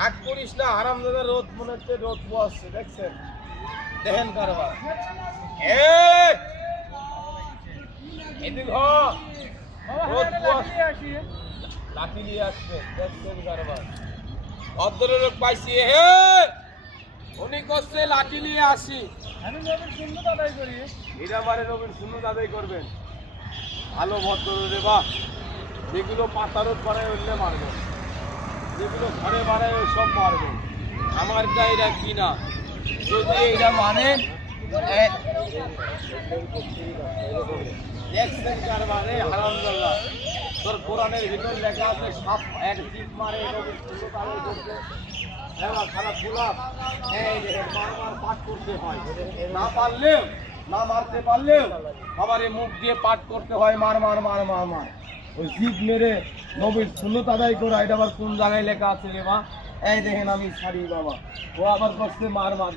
রাগ করিস না, হারামজাদা রোদ মনে হচ্ছে রোদ পোয়াচ্ছে, দেখছেন? দেখেন কারবার। এদিক হ, রোদ পোয়াচ্ছে, লাঠি নিয়ে আসছে, দেখছেন কারবার। ভদ্রলোক পাইছি, হে উনি করছে লাঠি নিয়ে আসি, আমি নবীর সুন্নত আদায় করি। এটা বারে নবীর সুন্নত আদায় করবেন। ভালো ভদ্র রে বাহ, যেগুলো পাতারত বানায় উঠলে মারবেন, যেগুলো ঘরে বানায় সব মারবেন। আমার গায়েরা কি না, যদি এটা মানে দেখছেন কার মানে হারামজাদা, তোর কোরআনের ভিতর লেখা আছে সাপ এক জিপ মারে নবীর সুন্নত আদায় করতে। খারাপ গোলাপ এই দেখেন বারবার পাঠ করতে হয়, না পারলেও না মারতে পারলেও আবার এই মুখ দিয়ে পাঠ করতে হয় মার মার মার মার মার। ওই জিভ মেরে নবীর সুন্নত আদায় করা, এটা আবার কোন জায়গায় লেখা আছে রে মা? এই দেখেন আমি ছাড়ি বাবা, ও আবার করছে মার মার।